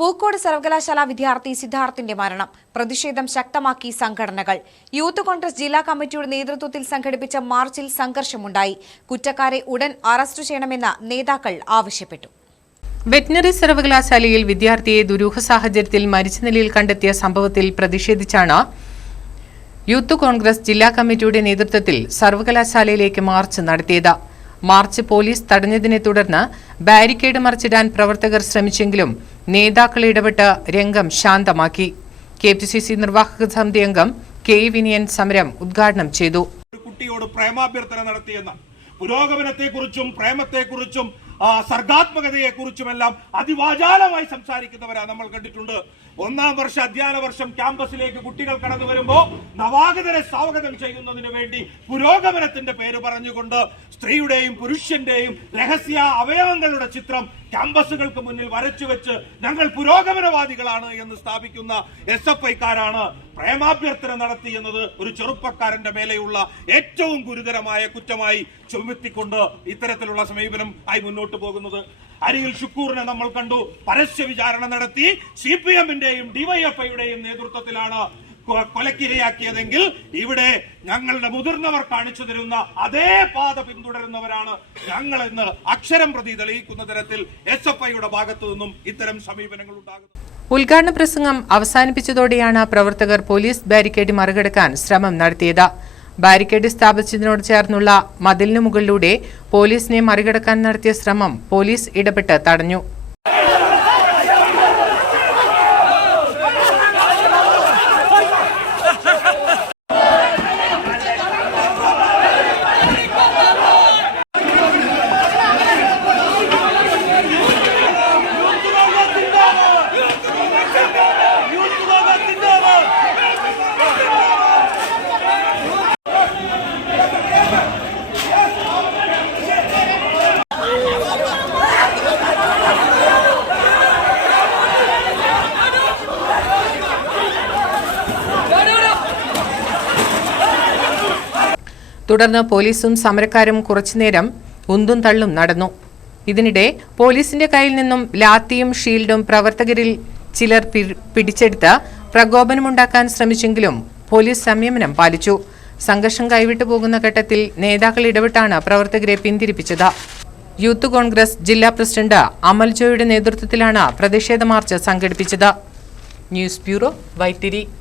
പൂക്കോട് സർവകലാശാല വിദ്യാർത്ഥി സിദ്ധാർത്ഥിന്റെ മരണം. പ്രതിഷേധം ശക്തമാക്കി സംഘടനകൾ. യൂത്ത് കോൺഗ്രസ് ജില്ലാ കമ്മിറ്റിയുടെ നേതൃത്വത്തിൽ സംഘടിപ്പിച്ച മാർച്ചിൽ സംഘർഷമുണ്ടായി. കുറ്റക്കാരെ ഉടൻ അറസ്റ്റ് ചെയ്യണമെന്ന് നേതാക്കൾ ആവശ്യപ്പെട്ടു. വെറ്റിനറി സർവകലാശാലയിൽ വിദ്യാർത്ഥിയെ ദുരൂഹ സാഹചര്യത്തിൽ മരിച്ച നിലയിൽ കണ്ടെത്തിയ സംഭവത്തിൽ പ്രതിഷേധിച്ചാണ് യൂത്ത് കോൺഗ്രസ് ജില്ലാ കമ്മിറ്റിയുടെ നേതൃത്വത്തിൽ സർവകലാശാലയിലേക്ക് മാർച്ച് നടത്തിയത്. മാർച്ച് പോലീസ് തടഞ്ഞതിനെ തുടർന്ന് ബാരിക്കേഡ് മറിച്ചിടാൻ പ്രവർത്തകർ ശ്രമിച്ചെങ്കിലും നേതാക്കൾ ഇടപെട്ട് രംഗം ശാന്തമാക്കി. കെ പി സി സി നിർവാഹക സമിതി അംഗം കെ വിനിയൻ സമരം ഉദ്ഘാടനം ചെയ്തു. കുട്ടിയോട് പ്രേമാഭ്യർത്ഥന നടത്തിയെന്ന പുരോഗമനത്തെക്കുറിച്ചും പ്രേമത്തെക്കുറിച്ചും സർഗാത്മകതയെക്കുറിച്ചുമെല്ലാം അതിവാചാലമായി സംസാരിക്കുന്നവരാ നമ്മൾ കണ്ടിട്ടുണ്ട്. ഒന്നാം വർഷ അധ്യയന വർഷം ക്യാമ്പസിലേക്ക് കുട്ടികൾ കടന്നു വരുമ്പോ നവാഗതരെ സ്വാഗതം ചെയ്യുന്നതിന് വേണ്ടി പുരോഗമനത്തിന്റെ പേര് പറഞ്ഞുകൊണ്ട് സ്ത്രീയുടെയും പുരുഷന്റെയും രഹസ്യ അവയവങ്ങളുടെ ചിത്രം ക്യാമ്പസുകൾക്ക് മുന്നിൽ വരച്ചു വെച്ച് ഞങ്ങൾ പുരോഗമനവാദികളാണ് എന്ന് സ്ഥാപിക്കുന്ന എസ് എഫ് ഐക്കാരാണ് പ്രേമാഭ്യർത്ഥന നടത്തി എന്നത് ഒരു ചെറുപ്പക്കാരന്റെ മേലെയുള്ള ഏറ്റവും ഗുരുതരമായ കുറ്റമായി ചുമത്തിക്കൊണ്ട് ഇത്തരത്തിലുള്ള സമീപനം ആയി മുന്നോട്ട് പോകുന്നത്. അരിയിൽ ഷുക്കൂറിനെ നമ്മൾ കണ്ടു. പരസ്യ വിചാരണ നടത്തി. സി പി എമ്മിന്റെയും ഡിവൈഎഫ്ഐയുടെയും നേതൃത്വത്തിലാണ് കൊലക്കിരയാക്കിയതെങ്കിൽ ഇവിടെ ഞങ്ങളുടെ മുതിർന്നവർ കാണിച്ചു തരുന്ന അതേ പാത പിന്തുടരുന്നവരാണ് ഞങ്ങൾ എന്ന് അക്ഷരം പ്രതി തെളിയിക്കുന്ന തരത്തിൽ എസ് എഫ് ഐയുടെ ഭാഗത്തു നിന്നും ഇത്തരം സമീപനങ്ങൾ ഉണ്ടാകുന്നത്. ഉദ്ഘാടന പ്രസംഗം അവസാനിപ്പിച്ചതോടെയാണ് പ്രവർത്തകർ പോലീസ് ബാരിക്കേഡ് മറികടക്കാൻ ശ്രമം നടത്തിയത്. ബാരിക്കേഡ് സ്ഥാപിച്ചതിനോട് ചേർന്നുള്ള മതിലിനു മുകളിലൂടെ പോലീസിനെ മറികടക്കാൻ നടത്തിയ ശ്രമം പോലീസ് ഇടപെട്ട് തടഞ്ഞു. തുടർന്ന് പോലീസും സമരക്കാരും കുറച്ചുനേരം ഉന്തും തള്ളും നടന്നു. ഇതിനിടെ പോലീസിന്റെ കയ്യിൽ നിന്നും ലാത്തിയും ഷീൽഡും പ്രവർത്തകരിൽ ചിലർ പിടിച്ചെടുത്ത് പ്രകോപനമുണ്ടാക്കാൻ ശ്രമിച്ചെങ്കിലും പോലീസ് സംയമനം പാലിച്ചു. സംഘർഷം കൈവിട്ടു പോകുന്ന ഘട്ടത്തിൽ നേതാക്കൾ ഇടപെട്ടാണ് പ്രവർത്തകരെ പിന്തിരിപ്പിച്ചത്. യൂത്ത് കോൺഗ്രസ് ജില്ലാ പ്രസിഡന്റ് അമൽ ജോയുടെ നേതൃത്വത്തിലാണ് പ്രതിഷേധ മാർച്ച് സംഘടിപ്പിച്ചത്. News bureau Vythiri.